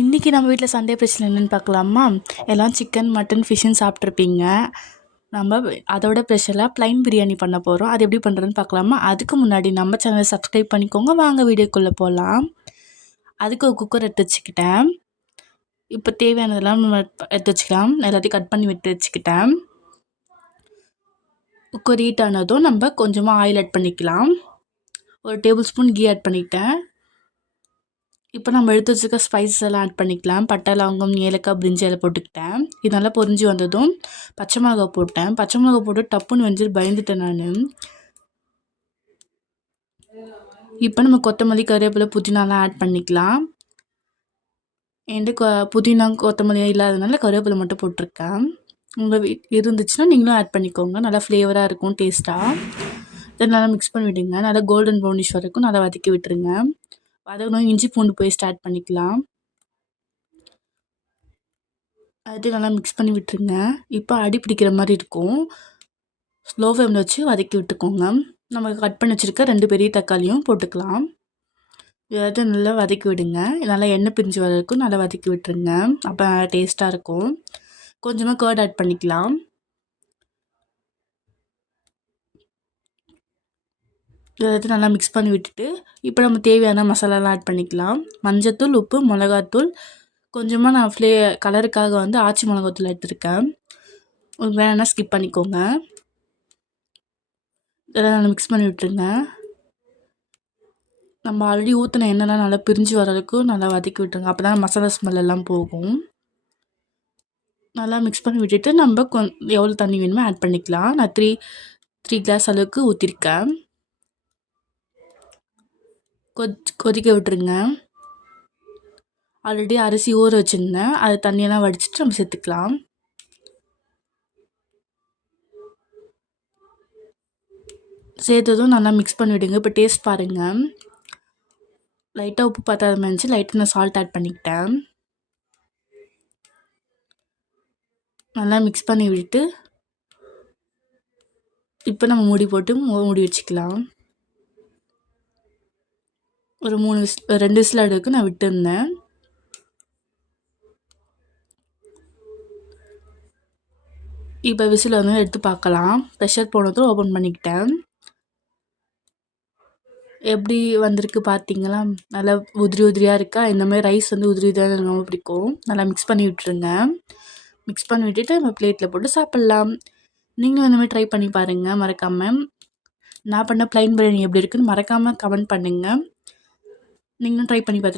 இன்றைக்கி நம்ம வீட்டில் சண்டே ஸ்பெஷல் என்னென்னு பார்க்கலாமா? எல்லாம் சிக்கன், மட்டன், ஃபிஷ்ஷுன்னு சாப்பிட்ருப்பீங்க. நம்ம அதோட ஸ்பெஷலாக ப்ளைன் பிரியாணி பண்ண போகிறோம். அது எப்படி பண்ணுறதுன்னு பார்க்கலாமா? அதுக்கு முன்னாடி நம்ம சேனலை சப்ஸ்கிரைப் பண்ணிக்கோங்க. வாங்க வீடியோக்குள்ளே போகலாம். அதுக்கு ஒரு குக்கர் எடுத்து வச்சுக்கிட்டேன். இப்போ தேவையானதெல்லாம் நம்ம எடுத்து வச்சுக்கலாம். எல்லாத்தையும் கட் பண்ணி விட்டு வச்சுக்கிட்டேன். குக்கர் ஹீட் ஆனதும் நம்ம கொஞ்சமாக ஆயில் ஆட் பண்ணிக்கலாம். ஒரு டேபிள் ஸ்பூன் கீ ஆட் பண்ணிக்கிட்டேன். இப்போ நம்ம எடுத்து வச்சுருக்க ஸ்பைசஸ் எல்லாம் ஆட் பண்ணிக்கலாம். பட்டை, லவங்கம், ஏலக்காய், பிரிஞ்சி இலை போட்டுக்கிட்டேன். இது நல்லா பொரிஞ்சு வந்ததும் பச்சை மிளகா போட்டேன். பச்சை மிளகா போட்டு டப்புன்னு வெஞ்சு பயந்துட்டேன் நான். இப்போ நம்ம கொத்தமல்லி, கருவேப்பிலை, புதினாலாம் ஆட் பண்ணிக்கலாம். என்கிட்ட புதினா, கொத்தமல்லி இல்லாததுனால கருவேப்பிலை மட்டும் போட்டிருக்கேன். உங்கள் இருந்துச்சுன்னா நீங்களும் ஆட் பண்ணிக்கோங்க. நல்லா ஃப்ளேவராக இருக்கும், டேஸ்ட்டாக. இதை நல்லா மிக்ஸ் பண்ணி விடுங்க. நல்லா கோல்டன் ப்ரௌனிஷ் வரைக்கும் நல்லா வதக்கி விட்டுருங்க. வதக்கணும். இஞ்சி பூண்டு பேஸ்ட் ஆட் பண்ணிக்கலாம். அது நல்லா மிக்ஸ் பண்ணி விட்டுருங்க. இப்போ அடி பிடிக்கிற மாதிரி இருக்கும். ஸ்லோ ஃப்ளேமில் வச்சு வதக்கி விட்டுக்கோங்க. நம்ம கட் பண்ணி வச்சுருக்க 2 பெரிய தக்காளியும் போட்டுக்கலாம். இதை நல்லா வதக்கி விடுங்க. நல்லா எண்ணெய் பிரிஞ்சு வர வரைக்கும் நல்லா வதக்கி விட்டுருங்க. அப்போ டேஸ்ட்டாக இருக்கும். கொஞ்சமாக கர்ட் ஆட் பண்ணிக்கலாம். இதை நல்லா மிக்ஸ் பண்ணி விட்டுட்டு இப்போ நம்ம தேவையான மசாலாலாம் ஆட் பண்ணிக்கலாம். மஞ்சத்தூள், உப்பு, மிளகாத்தூள், கொஞ்சமாக நான் கலருக்காக வந்து ஆச்சி மிளகாத்தூள் எடுத்துருக்கேன். உங்களுக்கு வேணும்னா ஸ்கிப் பண்ணிக்கோங்க. இதெல்லாம் நல்லா மிக்ஸ் பண்ணி விட்டுருங்க. நம்ம ஆல்ரெடி ஊற்றின எண்ணெய்லாம் நல்லா பிரிஞ்சு வர வரைக்கும் நல்லா வதக்கி விட்டுருங்க. அப்போ தான் மசாலா ஸ்மெல் எல்லாம் போகும். நல்லா மிக்ஸ் பண்ணி விட்டுட்டு நம்ம எவ்வளோ தண்ணி வேணுமோ ஆட் பண்ணிக்கலாம். நான் த்ரீ கிளாஸ் அளவுக்கு ஊற்றிருக்கேன். கொதிக்க விட்டுருங்க. ஆல்ரெடி அரிசி ஊற வச்சுருந்தேன். அது தண்ணியெல்லாம் வடிச்சிட்டு நம்ம சேர்த்துக்கலாம். சேர்த்ததும் நல்லா மிக்ஸ் பண்ணிவிடுங்க. இப்போ டேஸ்ட் பாருங்கள். லைட்டாக உப்பு பத்தாத மாதிரி இருந்துச்சு. லைட்டாக நான் சால்ட் ஆட் பண்ணிக்கிட்டேன். நல்லா மிக்ஸ் பண்ணி விட்டுட்டு இப்போ நம்ம மூடி போட்டு மூடி வச்சுக்கலாம். ஒரு 2 விசில் அடுக்கு நான் விட்டுருந்தேன். இப்போ விசில் வந்து எடுத்து பார்க்கலாம். ப்ரெஷர் போனதும் ஓப்பன் பண்ணிக்கிட்டேன். எப்படி வந்திருக்கு பார்த்தீங்களா? நல்லா உதிரி உதிரியாக இருக்கா? இந்த மாதிரி ரைஸ் வந்து உதிரி உதிரியாக எனக்கு ரொம்ப பிடிக்கும். நல்லா மிக்ஸ் பண்ணி விட்டுருங்க. மிக்ஸ் பண்ணி விட்டுட்டு நம்ம பிளேட்டில் போட்டு சாப்பிட்லாம். நீங்களும் இந்த மாதிரி ட்ரை பண்ணி பாருங்கள் மறக்காமல். நான் பண்ண ப்ளைன் பிரியாணி எப்படி இருக்குன்னு மறக்காமல் கமெண்ட் பண்ணுங்கள். நீங்களும் ட்ரை பண்ணி பார்த்துட்டு